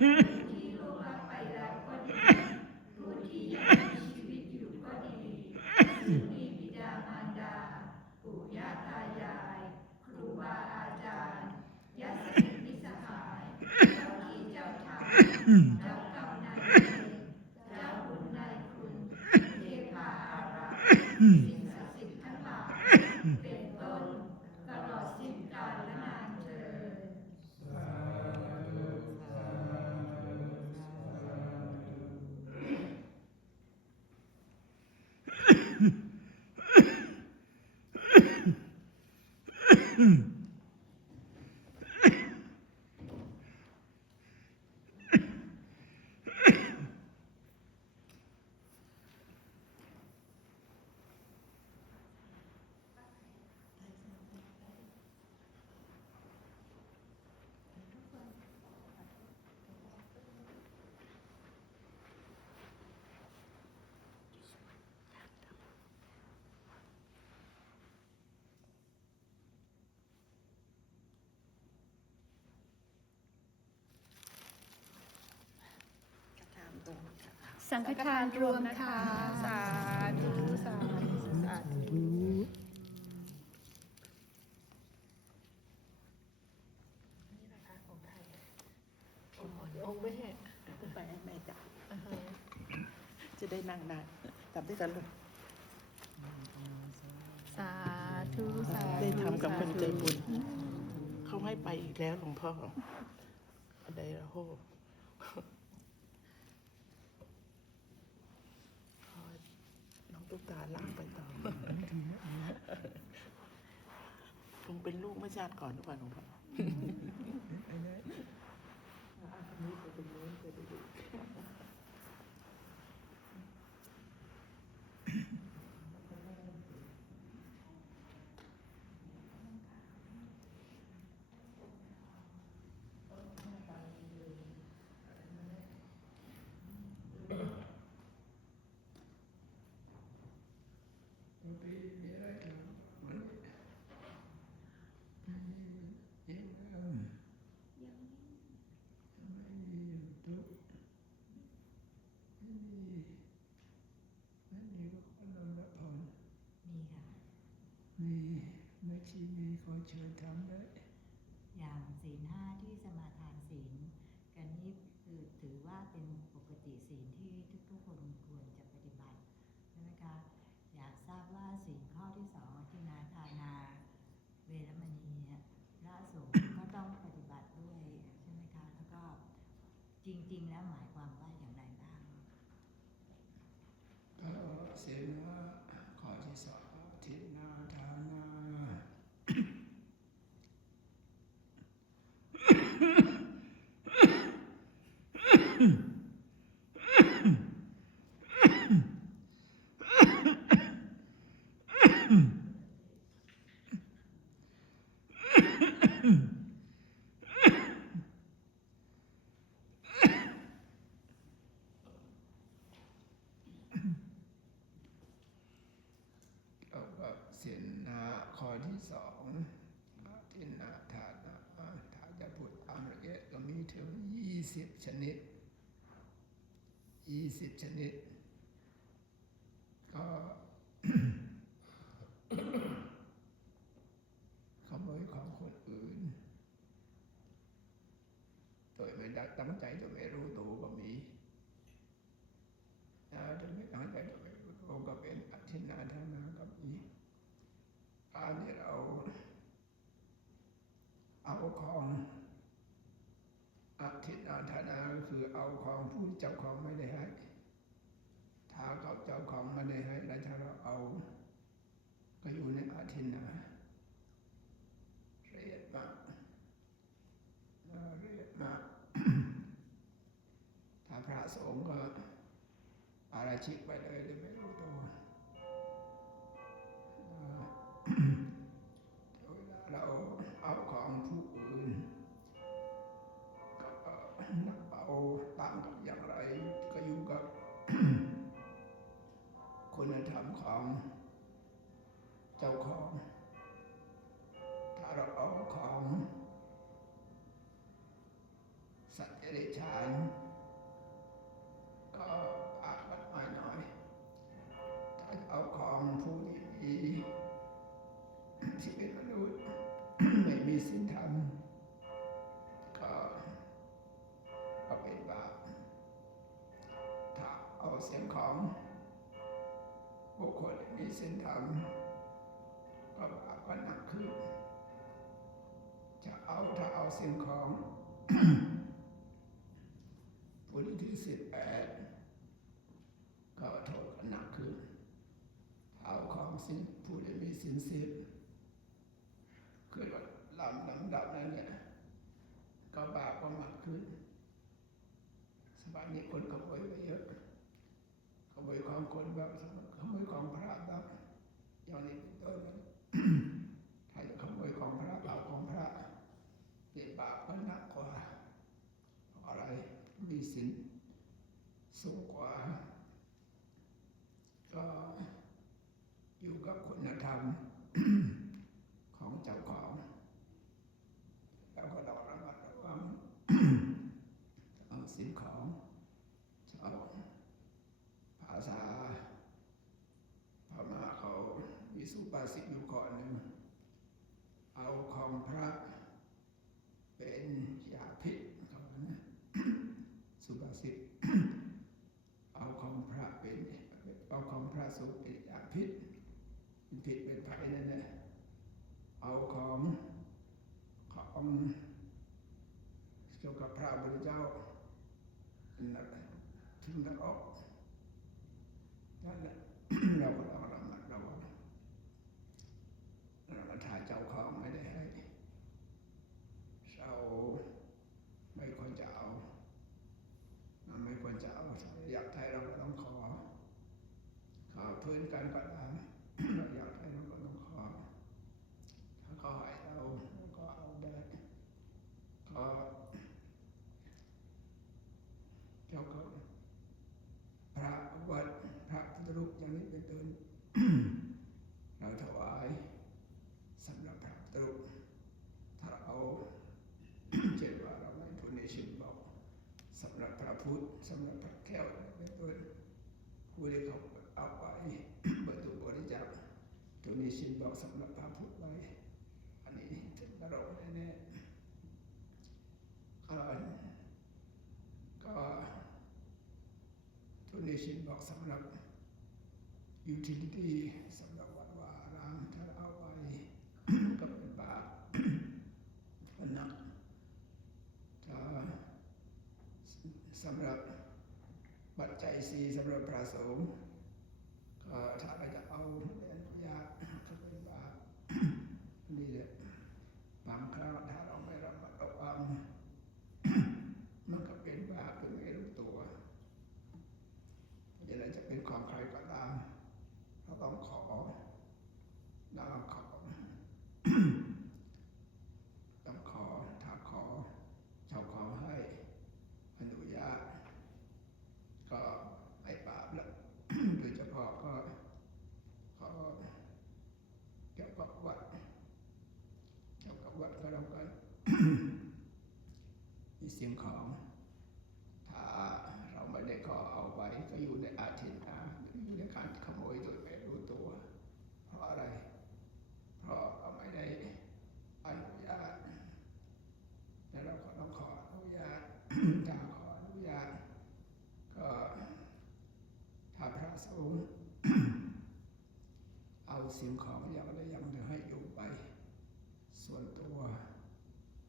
ที่ล่วงลับไปแล้วก็ดีผู้ที่ยังมีชีวิตอยู่ก็ดีซึ่งมีบิดามารดาปู่ย่าตายายครูบาอาจารย์ญาติสนิทมิตรสหายเจ้าที่เจ้าทางเจ้ากรรมนายเวรเจ้าบุญนายคุณเทพาอารักษ์สิ่งศักดิ์สิทธิ์ทั้งหลายเป็นต้นตลอดสิ้นกาลและนานเทอญสังฆทานรวมนะคะสาธุสาธุสาธุนี่นะคะของไทยองค์ไม่ให้ไปแม่จับจะได้นั่งได้จับได้กันลูกสาธุสาธุได้ทำกับคนใจบุญเขาให้ไปอีกแล้วหลวงพ่ออะไรละโหตุ๊กตาลากไปต่อคงเป็นลูกไม่ชาติก่อนหรือเปล่าหลวงพ่อนี้จะเป็นโน้นจะได้ดูมีขอเชิญทำได้อย่างศีลห้าที่สมาทานศีลกันนี้คือถือว่าเป็นปกติศีลที่ทุกๆคนควรจะปฏิบัติใช่ไหมคะอยากทราบว่าศีลข้อที่สองที่นาทานาเวรมณีพระสงฆ์ก็ต้องปฏิบัติด้วยใช่ไหมคะแล้วก็จริงๆแล้วหมายความว่าอย่างไรบ้างก็ศีลห้าข้อที่สองทิฏฐาทานาศีลห้าข้อที่สองทิฏฐาทานาถ้าจะพูดตามละเอียดก็มีถึง20 ชนิด20 ชนิดก็ ขโมยของคนอื่นโดยไม่ได้ตั้งใจโดยไม่รู้ตัวก็มีโดยไม่ตั้งใจโดยไม่รู้ตัวก็เป็นอทินนาทานาก็มีการที่เราเอาของอทินนาทานาก็คือเอาของผู้เจ้าของไม่ได้ให้ถ้าเขาเจ้าของไม่ได้ให้แล้วถ้าเราเอาก็อยู่ในอทินนาละเอียดมากละเอียดมาก ถ้าพระสงฆ์ก็ปาราชิกไปเลยโดยไม่รู้ตัวเวลาเราเอาของผู้อื่นก็นับเอาตามกับอย่างไรก็อยู่กับ คุณธรรมของเจ้าของถ้าเราเอาของ สัตว์เดรัจฉานก็อาจบัดน้อยถ้าเอาของผู้ที่มีชีวิตมนุษย์ไม่มีศีลธรรมก็เป็นบาปถ้าเอาสิ่งของบุคคลที่มีศีลธรรมก็บาปก็หนักขึ้นถ้าเอาสิ่งของผู้ที่18ก็โทษก็หนักขึ้นเอาของสิ่งผู้ที่มีศีล10คือลำดับนั้นเนี่ยก็บาปก็มากขึ้นสมัยนี้คนขโมยไปเยอะขโมยของคนแบบขโมยของพระแบบอย่างนี้เป็นต้นถ้าจะขโมยของพระเอาของพระเป็นบาปก็หนักกว่าอะไรมีศีลสูงกว่าก็อยู่กับคุณธรรมของเจ้าของแล้วก็เราระมัดระวังเอาสิ่งของเอาภาษาพม่าเขามีสุภาษิตอยู่ก่อนหนึ่งเอาของพระเป็นยาพิษเขาว่านะสุภาษิตเอาของพระเป็นเอาของพระสูบเป็นยาพิษเป็นพิษเป็นภัยนั่นแหละเอาของเกี่ยวกับพระพุทธเจ้าถึงนรกนั่นแหละเราก็ต้องระมัดระวังถ้าเจ้าของไม่ได้ให้เราไม่ควรจะเอาไม่ควรจะเอาอยากให้เราก็ต้องขอเพื่อนกันก็ได้เราอยากให้เราก็ต้องขอถ้าเขาให้เราก็เอาได้ก็เกี่ยวกับพระวัดพระพุทธรูปอย่างนี้เป็นต้นเราถวายสำหรับพระพุทธรูปถ้าเราเอาเช่นว่าเราไม่ทุนในชินบอกสำหรับพระพุทธสำหรับพระแก้วเป็นต้นผู้ที่เขาเอาไปบรรจุบริจาคทุนในชินบอกสำหรับพระพุทธไว้อันนี้ถึงนรกแน่ๆก็ทุนในชินบอกสำหรับยูทิลิตี้สำหรับวัดวาอารามถ้าเอาไปก็เป็นบาปมันหนักถ้าสำหรับปัจจัย4สำหรับพระสงฆ์ก็ถ้าเราจะเอาไม่อนุญาตก็เป็นบาปนี่แหละบางครั้งถ้าเราไม่ระมัดระวังมันก็เป็นบาปเป็นไม่รู้ตัวจะได้จะเป็นของใครก็ตามเราต้องขอต้องขอถ้าขอเจ้าของให้อนุญาตก็ไม่บาปแล้ว โดยเฉพาะก็ขอเกี่ยวกับวัดก็แล้วกัน มีสิ่งของถ้าเราไม่ได้ขอเอาไว้ก็อยู่ในอาทิตย์อยู่ในการขโมยโดยไม่รู้ตัวเพราะอะไรเพราะเราไม่ได้อนุญาตแล้วเราก็ต้องขออนุญาต ถ้าขออนุญาตก็ถ้าพระสงฆ์ เอาสิ่งของอย่างใดอย่างหนึ่งให้อยู่ไปส่วนตัว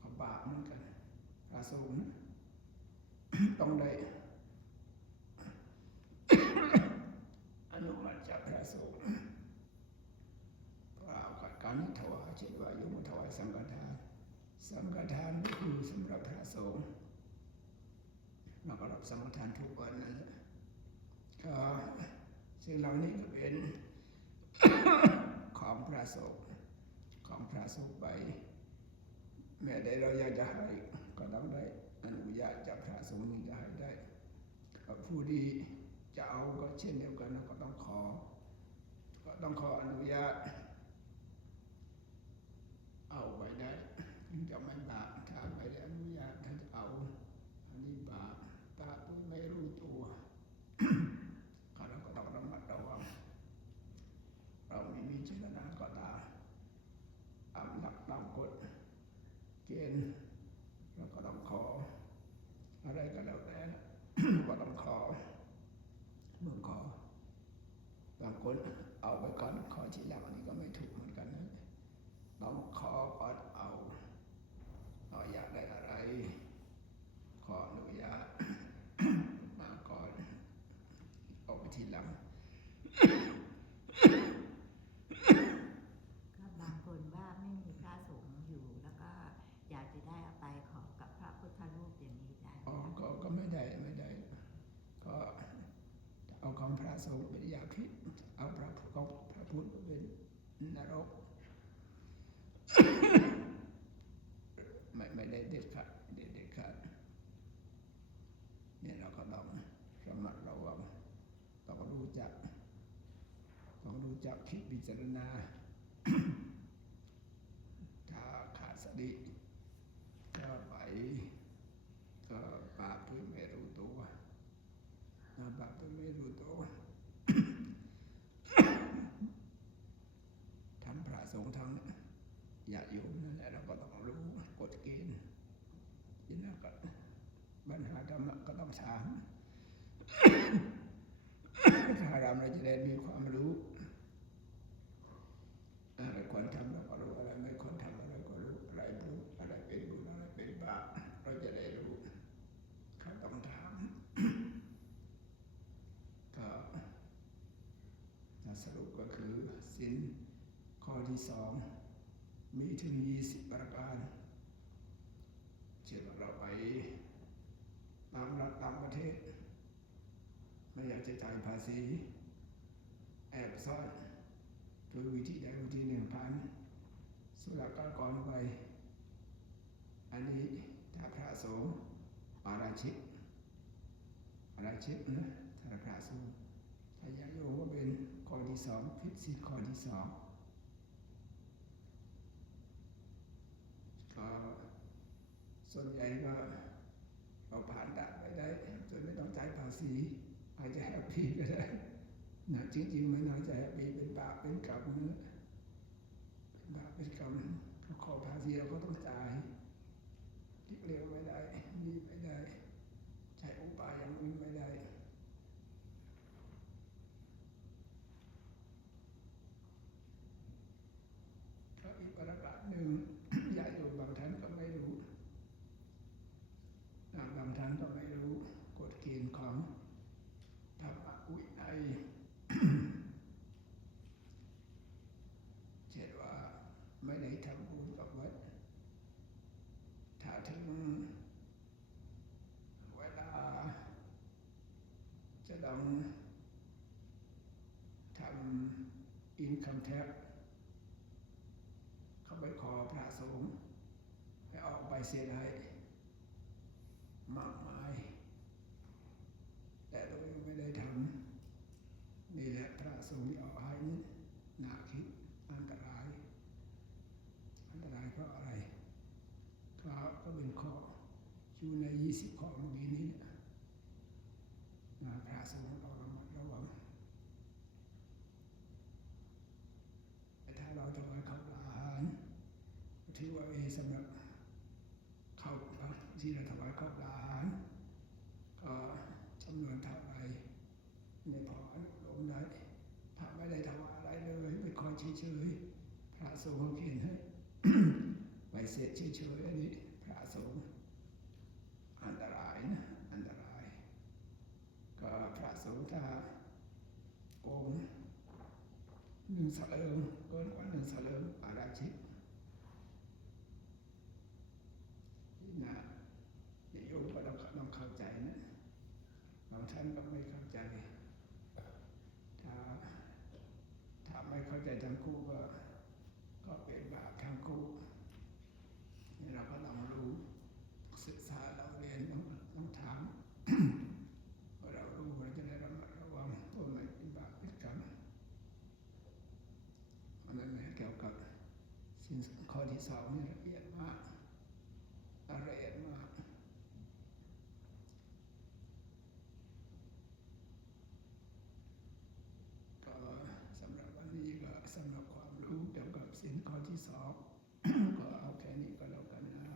ก็บาปเหมือนกันพระสงฆ์ ต้องได้ อนุมัติจากพระสงฆ์กล่าวกับการถวายเช่นว่าโยมถวายสังฆทานก็คือสำหรับพระสงฆ์เราก็รับสังฆทานทุกวันนั่นแหละก็สิ่งเหล่านี้ก็เป็น ของพระสงฆ์ไปแม้ได้เราอยากจะให้ก็ต้องได้อนุญาตจากพระสงฆ์ถึงจะให้ได้ผู้ที่จะเอาก็เช่นเดียวกันก็ต้องขออนุญาตเอาไว้ได้ถึงจะไม่บาปถ้าไม่ได้อนุญาตถ้าจะเอา เราก็ต้องขออะไรก็แล้วแต่ ก็ต้องขอเมื่อขอบางคนเอาไว้ก่อนขอทีหลังอันนี้ก็ไม่ถูกเหมือนกันนะต้องขอก่อนเอาอยากได้อะไรขออนุญาต มาก่อนเอาไปทีหลัง ก็บางคนว่าไม่มีพระสงฆ์อยู่แล้วก็อยากจะได้เอาไปขอกับพระพุทธรูปอย่างนี้ได้ไหม อ๋อ คะ ก็ไม่ได้ก็เอาของพระสงฆ์เป็นยาพิษเอาพระของพระพุทธเป็นนรก ไม่ได้เด็ดขาดเนี่ยเราก็ต้องระมัดระวังต้องรู้จักคิดพิจารณา ถ้าขาดสติก็ไปก็บาปโดยไม่รู้ตัวบาปโดยไม่รู้ตัว ทั้งพระสงฆ์ทั้งญาติโยมนั่นแหละเราก็ต้องรู้กฎเกณฑ์ยิ่งนักก็ปัญหาธรรมะก็ต้องถาม ถ้าเราจะได้มีความรู้อะไรควรทำเราก็รู้อะไรไม่ควรทำอะไรก็รู้อะไรรู้อะไรเป็นบุญอะไรเป็นบาปเราจะได้รู้เขาต้องถาม ก็สรุปก็คือศีลข้อที่2มีถึง20ประการเช่นเราไปตามรัฐตามประเทศไม่อยากจะจ่ายภาษีแอบซ่อนโดยวิธีใดวิธีหนึ่งผ่านสุลกากรไปอันนี้ถ้าพระสงฆ์ปาราชิกนะถ้าพระสงฆ์ถ้าญาติโยมก็เป็นข้อที่2ผิดศีลข้อที่2ก็ส่วนใหญ่ก็เราผ่านด่านไปได้โดยไม่ต้องจ่ายภาษีอาจจะแฮปปี้ก็ได้นะจริงๆมันน่าจะแฮปปี้เป็นบาปเป็นกรรมนะเป็นบาปเป็นกรรมเขาขอภาษีเราก็ต้องจ่ายที่เรียกไม่ได้นี่ไม่ได้ใช้อุบายอย่างอื่นไม่ได้ก็อีกประการหนึ่ง ญาติโยมบางท่านก็ไม่รู้บางท่านก็ไม่รู้กฎเกณฑ์ของธรรมวินัย เช่นว่าไม่ได้ทำบุญกับวัดถ้าถึงเวลาจะต้องทำอินคัมแท็กเข้าไปขอพระสงฆ์ให้ออกใบเสร็จให้มากมายแต่โดยไม่ได้ทำนี่แหละพระสงฆ์ที่ออกให้นี่น่าคิดอันตรายเพราะอะไรก็เป็นข้ออยู่ใน20ข้อเมื่อกี้นี้พระสงฆ์ต้องระมัดระวังแต่ถ้าเราถวายข้าวปลาอาหารถือว่าสำหรับข้าวที่เราถวายข้าวปลาอาหารก็จำนวนเท่าไรไม่พออนุโลมได้ถ้าไม่ได้ถวายอะไรเลยไม่คอยเฉยๆพระสงฆ์เขาเขียนให้ ไปเสร็จเฉยๆอันนี้พระสงฆ์อันตรายนะอันตรายก็พระสงฆ์ถ้าโกง1 สลึงเกินกว่า1 สลึงปาราชิกนะโยมก็ต้องเข้าใจนะบางท่านก็ไม่เข้าใจถ้าไม่เข้าใจทั้งคู่ก็เป็นบาปทั้งคู่นี่เราก็ต้องรู้ศึกษาเราเรียนต้องถาม เมื่อเรารู้เราจะได้ระมัดระวังตัวไม่เป็นบาปเป็นกรรมอันนั้นเกี่ยวกับสิ่งข้อที่2นี่ละเอียดมากละเอียดมากก็สำหรับวันนี้ก็สำหรับความรู้เกี่ยวกับศีลข้อที่2 ก็เอาแค่นี้ก็แล้วกันนะ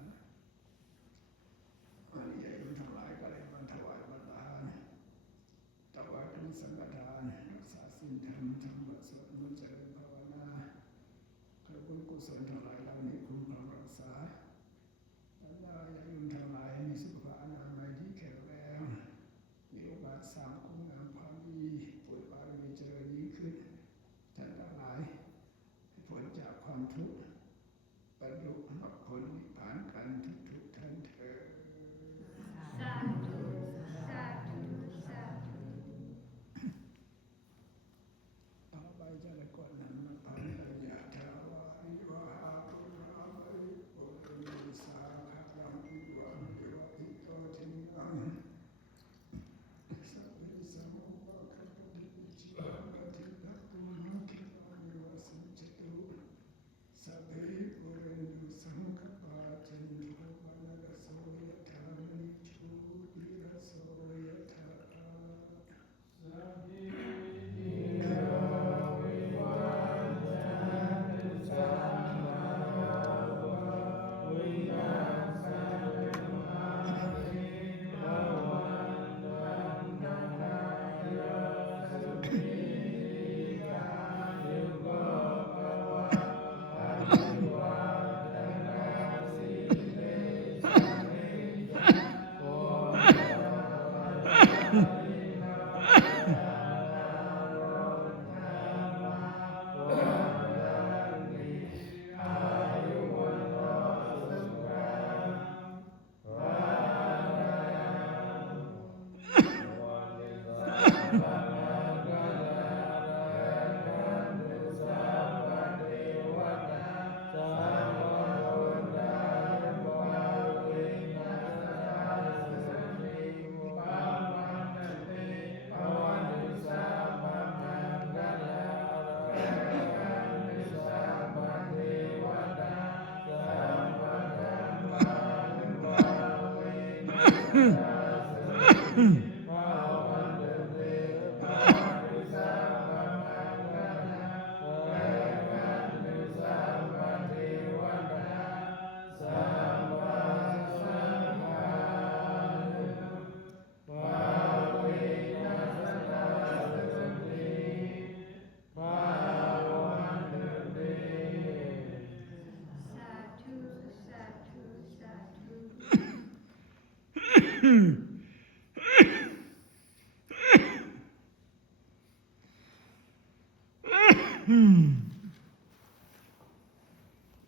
ลทั้งหลายเหล่านี้คุ้มครองรักษาบรรดาญาโยมทั้งหลายมีสุขภาพอนามัยที่แข็งแรงมีโอกาสสร้างคุณงามความดีผลบารมีเจริญยิ่งขึ้นท่านทั้งหลายให้พ้นจากความทุกข์บรรลุมรรคผลนิพพานกันทุกท่านเถิด สาธุสาธุสาธุ ต่อไปจะได้กดนำมาพันธยาทาวาริวหาปุราภริปุเรมิสาขะรังอิวะมิวะอิโตทินังสัพพิสัมมุปะคะปะติจิวะปะทิภะตุมังคิปะมิวะสัจจตุสัพพิปุเรนุสังคปาจันโทปนรสโสยถามณิโชติรสโสยถาสัพพิสาธุ